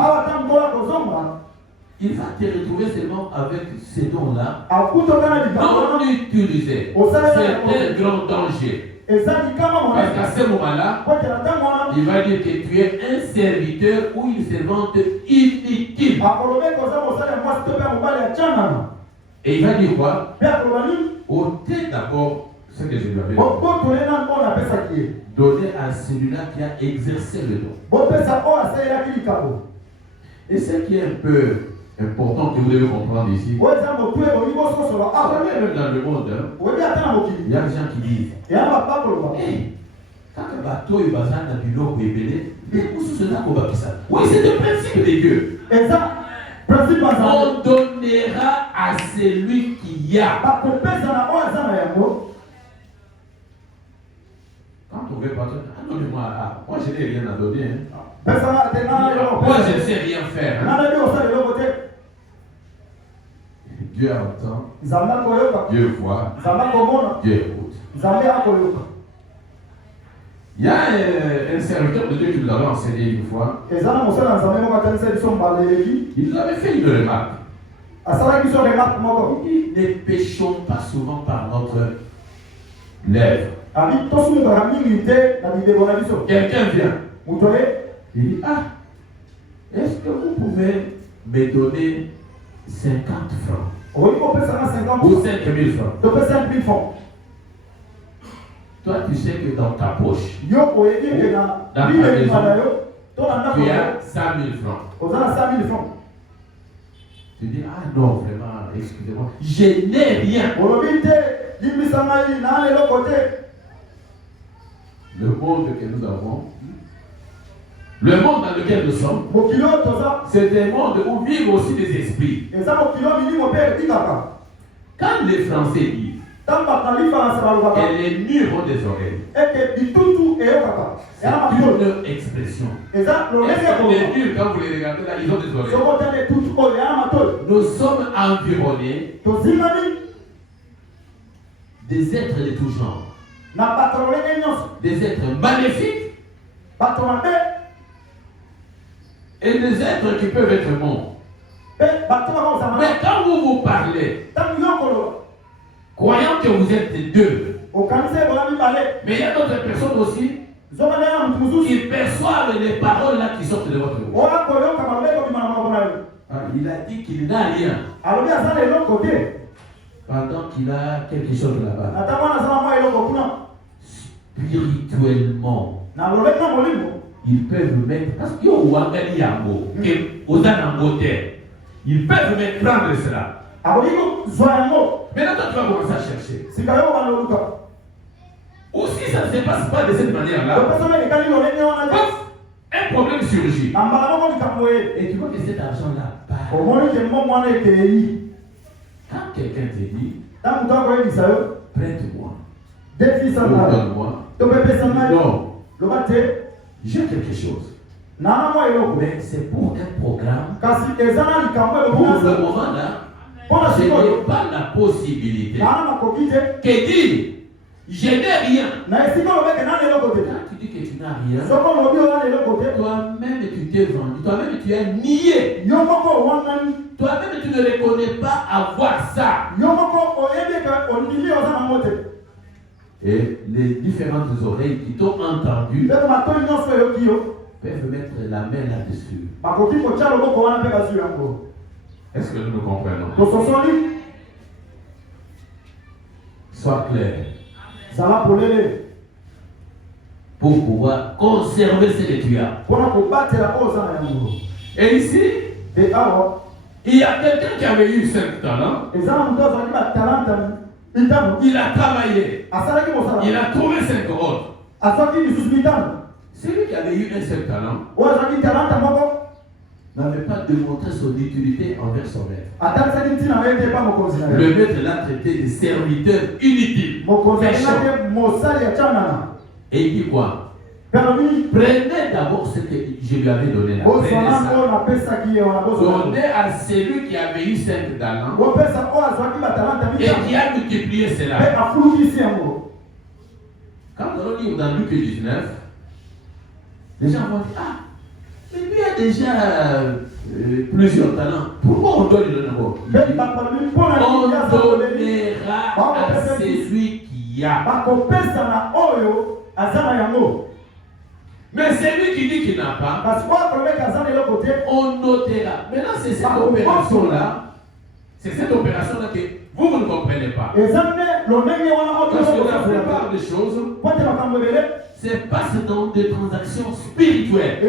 il va te retrouver seulement avec ces dons-là non utilisés. C'est un grand danger. Parce qu'à ce moment-là, il va dire que tu es un serviteur ou une servante inutile. Et il va dire quoi? Ôtez d'abord ce que je lui avais donné à celui-là qui a exercé le don. Et ce qui est un peu important que vous devez comprendre ici, même dans le monde, il y a des gens qui disent hey, quand le bateau est basé dans du lot, oui, c'est le principe de Dieu. On donnera à celui qui y a. Quand on veut pas moi je n'ai rien à donner. Moi je ne sais rien faire. Dieu entend, Dieu voit, Dieu écoute. Il y a un serviteur de Dieu qui nous avait enseigné une fois. Il nous avait fait une remarque. Il dit, ne péchons pas souvent par notre lèvre. Quelqu'un vient. Il dit, est-ce que vous pouvez me donner 50 francs ou 5 000 francs? Toi, tu sais que dans ta poche, dans ta maison, tu as 100 000 francs. Tu dis, non, vraiment, excusez-moi, je n'ai rien. Le monde que nous avons, le monde dans lequel nous sommes, c'est un monde où vivent aussi des esprits. Quand les Français disent que les murs ont des oreilles, c'est une expression. Les murs, quand vous les regardez là, ils ont des oreilles. Nous sommes environnés des êtres de tout genre, des êtres maléfiques et des êtres qui peuvent être bons. Mais quand vous parlez, croyant que vous êtes deux, mais il y a d'autres personnes aussi qui perçoivent les paroles là qui sortent de votre bouche. Il a dit qu'il n'a rien pendant qu'il a quelque chose là-bas. Spirituellement, ils peuvent mettre, parce qu'ils ont Wangali Yango, ils peuvent mettre prendre cela. Maintenant, toi, tu vas commencer à chercher. Ou si ça ne se passe pas de cette manière-là, un problème surgit. Et tu vois que cet argent-là part. Quand quelqu'un te dit, prête-moi, donne-moi, non, j'ai quelque chose. Mais c'est pour un programme. Pour le moment là, je n'ai pas la possibilité que dire je n'ai rien. Quand tu dis que tu n'as rien, toi-même tu t'es vendu, toi-même tu es nié. Toi-même tu ne reconnais pas avoir ça. Et les différentes oreilles qui t'ont entendu peuvent mettre la main là-dessus. Est-ce que nous nous comprenons? Sois clair. pour pouvoir conserver ce que tu as. Et ici, Et alors, il y a quelqu'un qui avait eu 5 talents. Il a travaillé. Il a trouvé 5 autres. Celui qui avait eu un seul talent n'avait pas démontré son utilité envers son maître. Le maître l'a traité de serviteur inutile. Et il dit quoi? Prenez d'abord ce que je lui avais donné là. Donnez à celui qui avait eu 5 talents et qui a multiplié cela. Quand on lit dans Luc 19, les gens vont dire, ah, mais lui a déjà plusieurs talents. Pourquoi on donne le numéro? On donnera à celui qui a. Mais celui qui dit qu'il n'a pas, on notera. Maintenant, c'est cette opération-là. C'est cette opération-là que vous ne comprenez pas. Parce que la plupart des choses se passent dans des transactions spirituelles.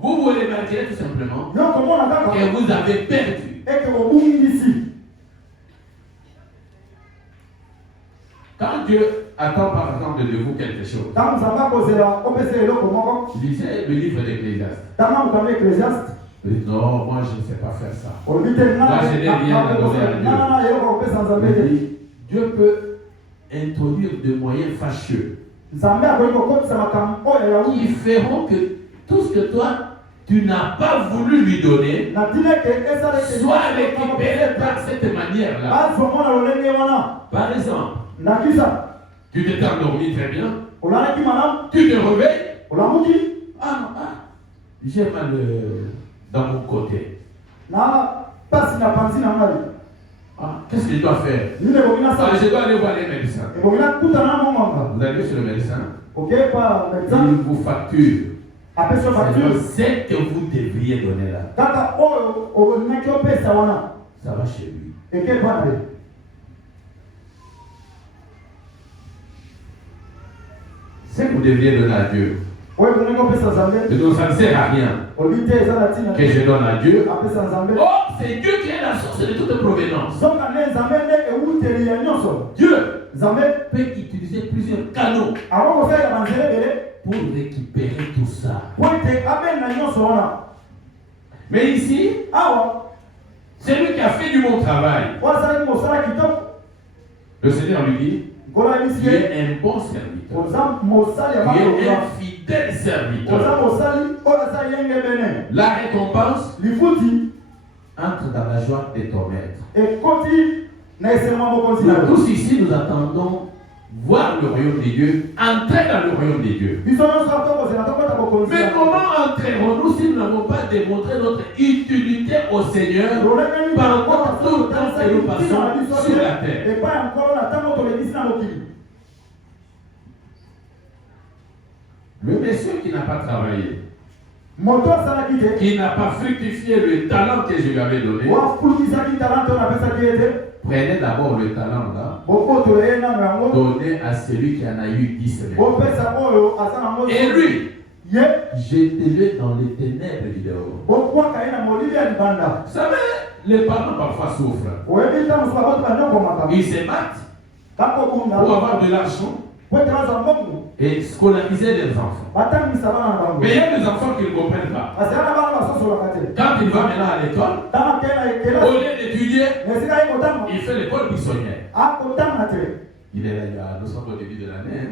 Vous vous remarquerez tout simplement que vous avez perdu. Quand Dieu attend par exemple de vous quelque chose, lisez le livre d'Ecclésiaste. Non, moi je ne sais pas faire ça. Là, je n'ai rien à donner à Dieu. Dieu peut introduire des moyens fâcheux qui feront que tout ce que toi, tu n'as pas voulu lui donner soit récupéré par cette manière-là. Par exemple, tu t'es endormi très bien, tu te réveilles, j'ai mal dans mon côté. Qu'est-ce que je dois faire? Je dois aller voir les médecins. Vous allez chez le médecin, il vous facture. C'est que vous devriez donner là. Ça va chez lui. C'est que vous devriez donner à Dieu. Donc ça ne sert à rien que je donne à Dieu. Oh, c'est Dieu qui est la source de toute provenance. Dieu peut utiliser plusieurs canaux pour récupérer tout ça. Mais ici, c'est lui qui a fait du bon travail. Le Seigneur lui dit, tu es un bon serviteur. Tu es un fidèle serviteur. La récompense entre dans la joie de ton maître. Nous tous ici, nous attendons voir le royaume de Dieu, entrer dans le royaume de Dieu. Mais comment entrerons-nous si nous n'avons pas démontré notre utilité au Seigneur pendant tout le temps que nous passons sur la terre? Le monsieur qui n'a pas travaillé, qui n'a pas fructifié le talent que je lui avais donné, prenez d'abord le talent là, donnez à celui qui en a eu 10 semaines. Et lui, jetez-le dans les ténèbres du dehors. Vous savez, les parents parfois souffrent. Ils se battent pour avoir de l'argent et scolariser les enfants. Mais il y a des enfants qui ne comprennent pas. Quand il va maintenant à l'école, au lieu d'étudier, il fait l'école buissonnière. Il est là, nous sommes au début de l'année.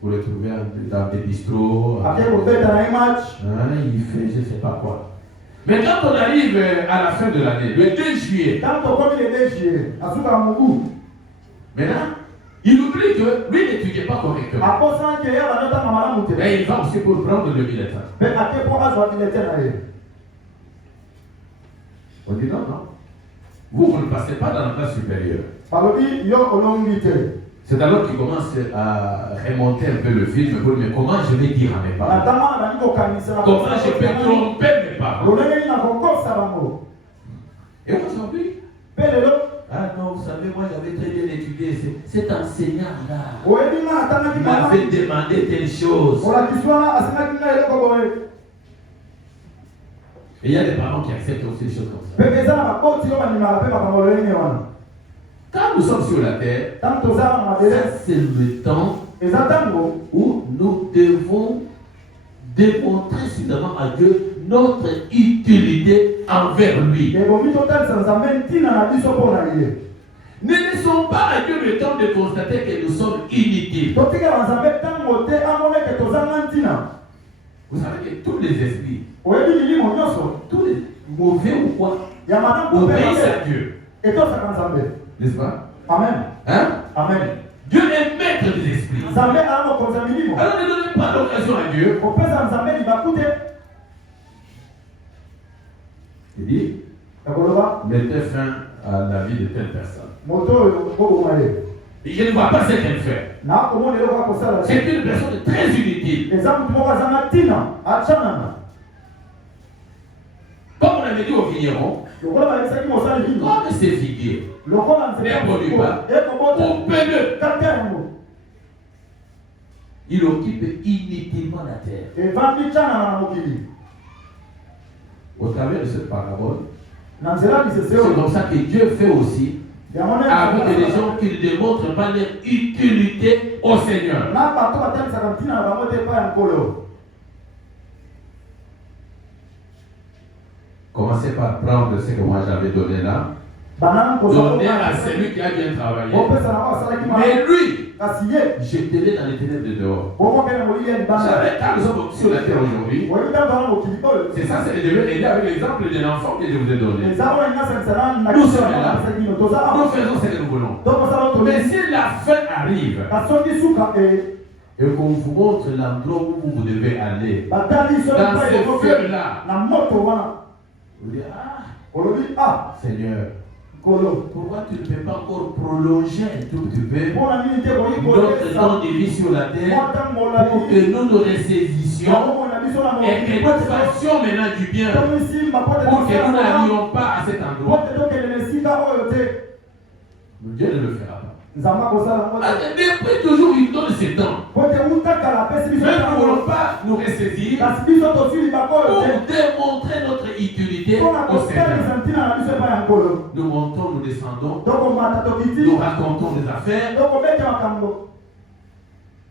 Vous le trouvez dans des bistrots. Il fait je ne sais pas quoi. Mais quand on arrive à la fin de l'année, le 2 juillet, maintenant, il oublie que lui n'étudie pas correctement. Et il va aussi pour prendre le bulletin. On dit non, non. Vous ne passez pas dans la classe supérieure. C'est alors qu'il commence à remonter un peu le film pour dire mais comment je vais dire à mes parents? Comment je peux tromper mes parents? Et aujourd'hui, Ah non, vous savez, moi j'avais très bien étudié. Cet enseignant-là oyebi nga atangaki mama m'avait demandé telle chose. molakisi wana asengaki nga eloko boye Et il y a des parents qui acceptent aussi des choses comme ça. mpe eza na baboti oyo bandimaka mpe makambo lolenge wana Quand nous sommes sur la terre, ntango toza na mabele ça, c'est le temps eza ntango où nous devons démontrer suffisamment à Dieu notre utilité envers lui. ebomi totalisa nzambe ntina na biso mpo na ye Ne laissons pas à Dieu le temps de constater que nous sommes inutiles. totikela nzambe ntango te amona ete tozanga ntina Vous savez que tous les esprits, oyebi milimo nyonso tous les mauvais ou quoi, ya malamu obéissent mpe à Dieu. etosaka nzambe N'est-ce pas? amen Hein? amen Dieu est maître des esprits. nzambe aa mokonzi ya milimo Alors ne donnez pas l'occasion à Dieu. kopesa nzambe libaku te Il dit, ekoloba mettez fin à la vie de telle personne. moto oyo koboma ye Et je ne vois pas ce qu'elle fait. naakomona eloko akosala C'est une personne très inutile. eza motu moko azanga ntina atyanana Comme on avait dit au vigneron, lokola balekisaki mosali vino comme ces figuiers, lokola nzete ekobota coupez-le. karte yango Il occupe inutilement la terre. evandi tyanana na mokili Au travers de cette parabole, na nzela lisese c'est oyo comme ça que Dieu fait aussi yango avec les gens qui ne démontrent pas leur utilité au Seigneur. na bato batalisaka ntina na bango te epai ya nkolo Commencez par prendre ce que moi j'avais donné là. banana Donner à celui qui a bien travaillé. opesa na basalaki Mais lui, kasi ye jetez-le dans les ténèbres de dehors. bokokende molili ya Vous libanda savez, quand nous sommes sur la terre aujourd'hui, oyebi ntango wana mokili oyo c'est ça, c'est de aider avec l'exemple de l'enfant que je vous ai donné. eza oyo nyasakisana Nous sommes là. nakisaki bino toza Nous awa faisons ce que nous voulons. tokosala oyo Mais toli si la fin arrive kasi soki suka et qu'on vous montre l'endroit où vous devez aller, batali soki dans epai ce okoke feu-là, na moto wana vous dites, ah, olobi ah Seigneur, nkolo pourquoi tu ne peux pas encore prolonger un tout petit peu mpona nini te koyi notre temps de vie sur la terre pour que nous nous ressaisissions et que nous fassions maintenant du bien pour que nous n'arrivions pas à cet endroit. Dieu ne le fera pas. Depuis toujours, il donne ce temps. Mais nous ne voulons pas nous ressaisir pour démontrer notre utilité au Seigneur. Nous montons, nous descendons, nous racontons des affaires,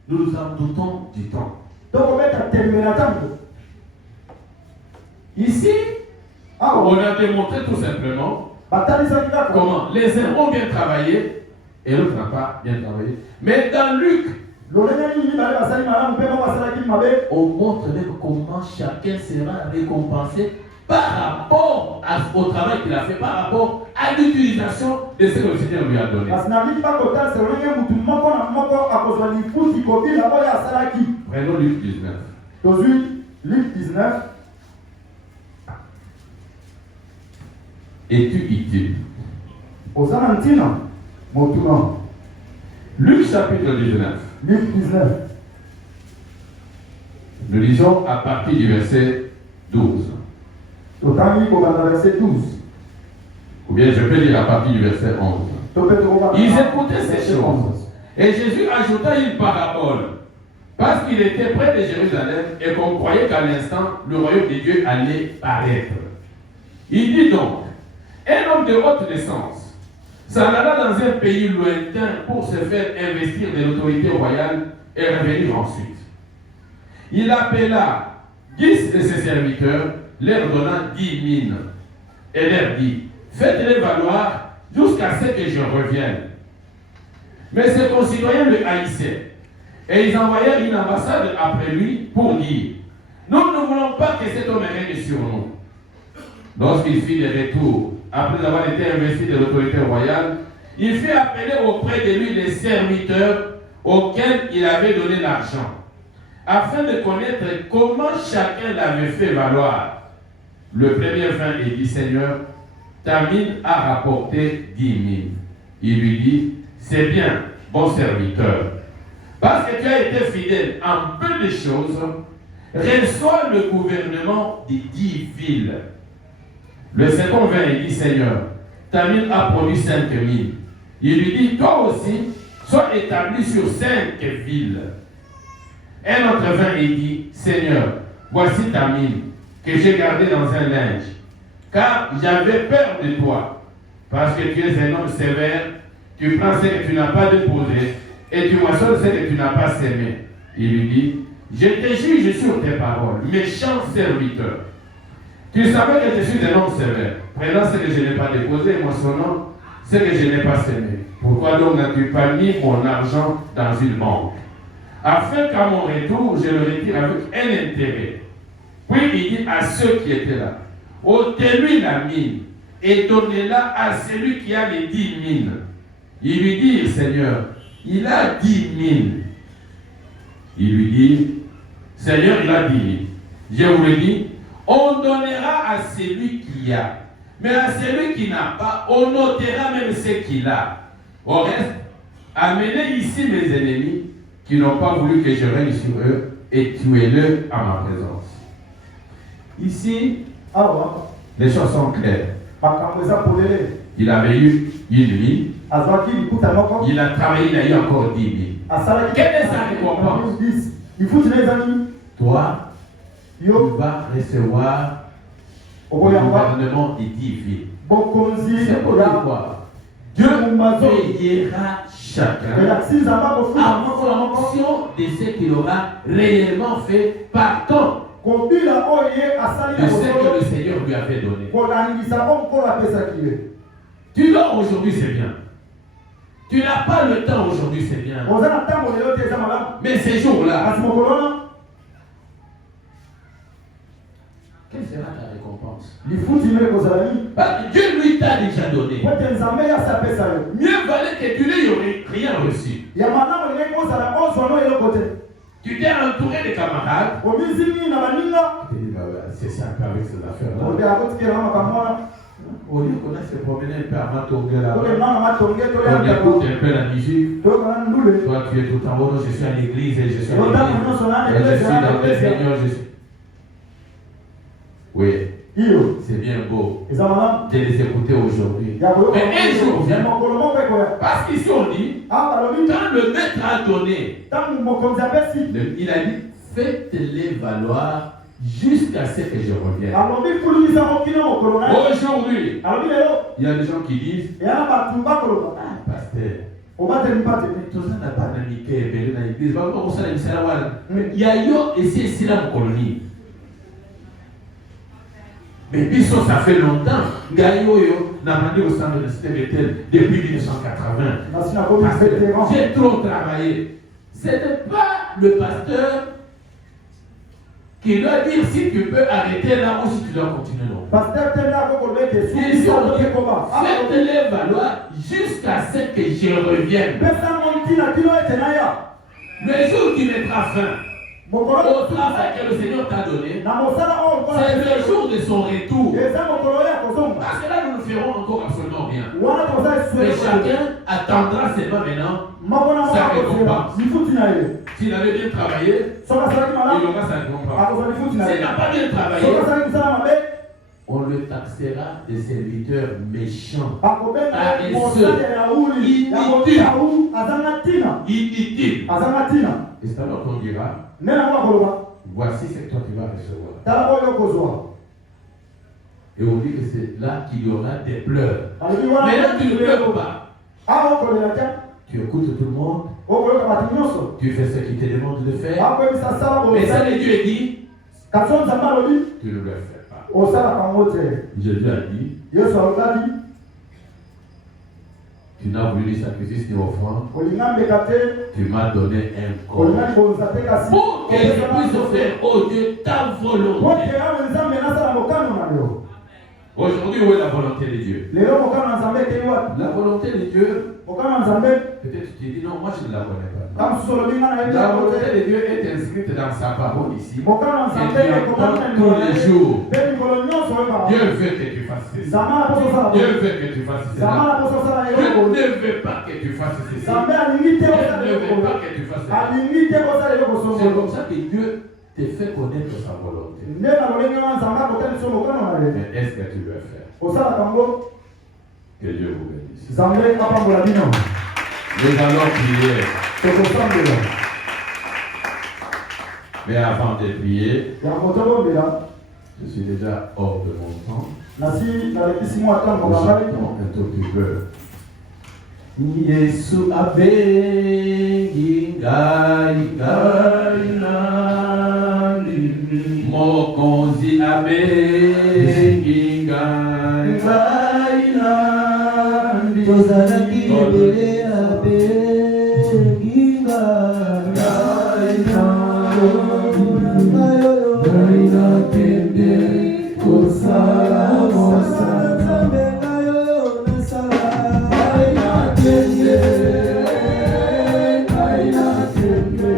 nous nous en doutons du temps. Ici, on a démontré tout simplement comment les uns ont bien travaillé et l'autre n'a pas bien travaillé. Mais dans Luc, on montre même comment chacun sera récompensé par rapport au travail qu'il a fait, par rapport à l'utilisation de ce que le Seigneur lui a donné. Prenons Luc 19. Luc 19. Es-tu utile? Luc chapitre 19. Luc 19. Nous lisons à partir du verset 12. Verset 12. Ou bien je peux lire à partir du verset 11. Ils écoutaient ces choses. Et Jésus ajouta une parabole. Parce qu'il était près de Jérusalem et qu'on croyait qu'à l'instant, le royaume de Dieu allait paraître. Il dit donc, un homme de haute naissance s'en alla dans un pays lointain pour se faire investir de l'autorité royale et revenir ensuite. Il appela 10 de ses serviteurs, leur donnant 10 mines, et leur dit, faites-les valoir jusqu'à ce que je revienne. Mais ses concitoyens le haïssaient, et ils envoyèrent une ambassade après lui pour dire, nous ne voulons pas que cet homme règne sur nous. Lorsqu'il fit le retour, après avoir été investi de l'autorité royale, il fit appeler auprès de lui les serviteurs auxquels il avait donné l'argent, afin de connaître comment chacun l'avait fait valoir. Le premier vint et dit, Seigneur, ta mine a rapporté 10 000. Il lui dit, c'est bien, bon serviteur. Parce que tu as été fidèle en peu de choses, reçois le gouvernement des 10 villes. Le second vint et dit, Seigneur, ta mine a produit 5 mines. Il lui dit, toi aussi, sois établi sur 5 villes. Un autre vint et dit, Seigneur, voici ta mine que j'ai gardée dans un linge, car j'avais peur de toi, parce que tu es un homme sévère, tu prends ce que tu n'as pas déposé, et tu moissonnes ce que tu n'as pas sémé. Il lui dit, je te juge sur tes paroles, méchant serviteur. Tu savais que je suis un homme sévère, prenant ce que je n'ai pas déposé, et moissonnant ce que je n'ai pas sémé. Pourquoi donc n'as-tu pas mis mon argent dans une banque, afin qu'à mon retour, je le retire avec un intérêt? Puis il dit à ceux qui étaient là, ôtez-lui la mine et donnez-la à celui qui a les 10 mines. Il lui dit, Seigneur, il a 10 mines. Il lui dit, Seigneur, il a 10 mines. Je vous le dis, on donnera à celui qui a. Mais à celui qui n'a pas, on ôtera même ce qu'il a. Au reste, amenez ici mes ennemis qui n'ont pas voulu que je règne sur eux et tuez-le à ma présence. Ici, les choses sont claires. Il avait eu une mine. Il a travaillé, il a eu encore 10 mines. Quelle est sa récompense? Toi, tu vas recevoir le gouvernement des 10 villes. C'est pourquoi Dieu payera chacun en fonction de ce qu'il aura réellement fait par contre de ce que le Seigneur lui avait donné. Tu dors aujourd'hui, c'est bien. Tu n'as pas le temps aujourd'hui, c'est bien. Mais ces jours-là, quelle sera ta récompense? Dieu lui t'a déjà donné. Mieux valait que tu n'aies rien reçu. Tu t'es entouré de camarades. C'est ça avec ces affaires-là. Au lieu qu'on a se promener un peu à Matongue là, on écoute un peu la musique. Toi tu es tout en haut, je suis à l'église et je suis à l'église. Et je suis dans le Seigneur, je suis. Oui, c'est bien beau de les écouter aujourd'hui. Mais un jour vient, parce qu'ici on dit, quand le maître a donné, il a dit, faites-les valoir jusqu'à ce que je revienne. Aujourd'hui, il y a des gens qui disent, pasteur, il y a yo et c'est la colonie. Mais Bissot, ça fait longtemps. Gaïoyo n'a pas dit au centre de cité Bethel depuis 1980. J'ai trop travaillé. Ce n'est pas le pasteur qui doit dire si tu peux arrêter là ou si tu dois continuer. Non. Faites-les valoir jusqu'à ce que je revienne. Le jour qui mettra fin au travail que le Seigneur t'a donné, c'est le jour de son retour. Parce que là, nous ne ferons encore absolument rien. Mais chacun attendra seulement maintenant sa récompense. S'il avait bien travaillé, il aura sa récompense. S'il n'a pas bien travaillé, on le taxera de serviteurs méchants, paresseux, inutiles. Et c'est alors qu'on dira, voici ce que toi tu vas recevoir. Et on dit que c'est là qu'il y aura des pleurs. Mais là tu ne pleures pas. Tu écoutes tout le monde. Tu fais ce qu'il te demande de faire. Mais ça, le Dieu dit, tu ne le fais pas. Jésus a dit, tu n'as voulu ni sacrifice ni offrande. Tu m'as donné un corps. Pour que je puisse faire, oh Dieu, ta volonté. Aujourd'hui, où est la volonté de Dieu? La volonté de Dieu, peut-être tu te dis non, moi je ne la connais pas. La volonté de Dieu est inscrite dans sa parole ici. Et tu entends tous les jours. Dieu veut que tu fasses ceci. Dieu veut que tu fasses cela. Dieu ne veut pas que tu fasses ceci. Dieu ne veut pas que tu fasses cela. C'est comme ça que Dieu te fait connaître sa volonté. Mais est-ce que tu veux faire? Que Dieu vous bénisse. Zambé apambola bino. Nous allons prier. Tokosambela. Mais avant de prier, Ya kotobombela. je suis déjà hors de mon temps. Nasi nalekisi mwa tango Nous na ngai. chantons un tout petit peu. Yesu abengi ngai ngai nani mokonzi abengi ngai ngai nani tozalaki ebele abengi ngai ngai ngai nakende kosala mosala nzambe ngai oyo nasala ngai nakende ngai nakende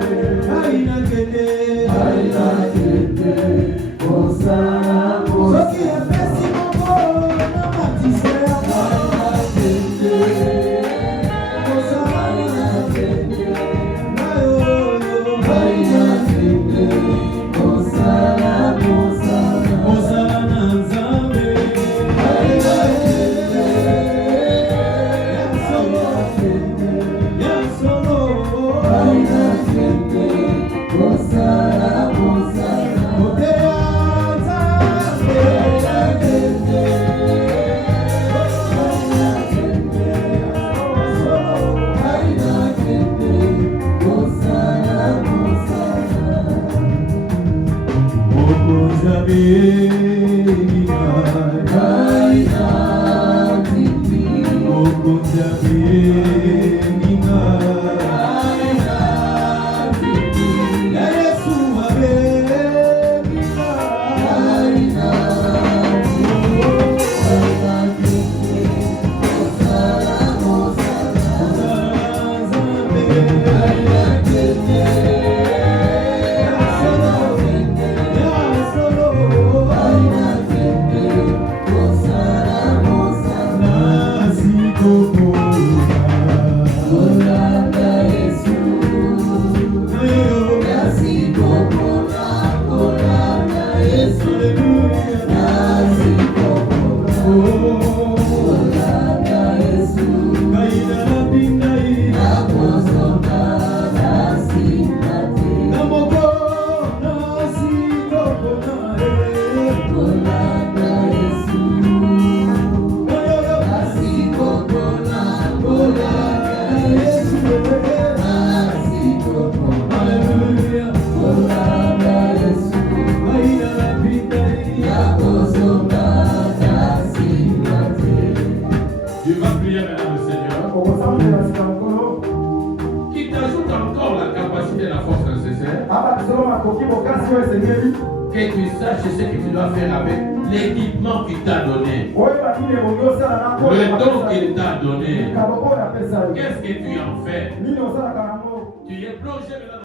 ngai nakende ngai nakende kosala mosala soki apesi moko na matise ya ngai nakende kosala nakende ngai oyo ngai nakende kosala mosala mosala na nzambe ngai nakende ya solo ya solo ngai nakende kosala mosala moteya nzambe nakende ngai nakende kosala mosala mokonzi abengi ngai nakindi mokonzi abengi ngai nakindi ya yesu abengi ngai nakindi kosala mosala nzambe ngai nakende ya solo ya solo ngai nakende kosala mosala nasikokola kolanda yesu nasikokola kolanda yesu nasikokola kolanda yesu ngai nalapingai nakozonga nasinga te na moko nasikokola kolanda yesu nasikokola kolanda yesu nasikokola haleluya kolanda yesu ngai nalapingai nakozonga nasinga te. Tu vas prier maintenant le Seigneur Okosambela sika mokolo. qui t'ajoute encore la capacité et la force nécessaire. Hapa kisolo makoki bokasi oyo esengeli. Que tu saches ce que tu dois faire avec l'équipement qu'il t'a donné, Oyeba nini ebongi osala na le don qu'il t'a donné. Kaboko oyo apesa yo. Qu'est-ce que tu en fais? Nini osalaka nango? Tu es plongé maintenant.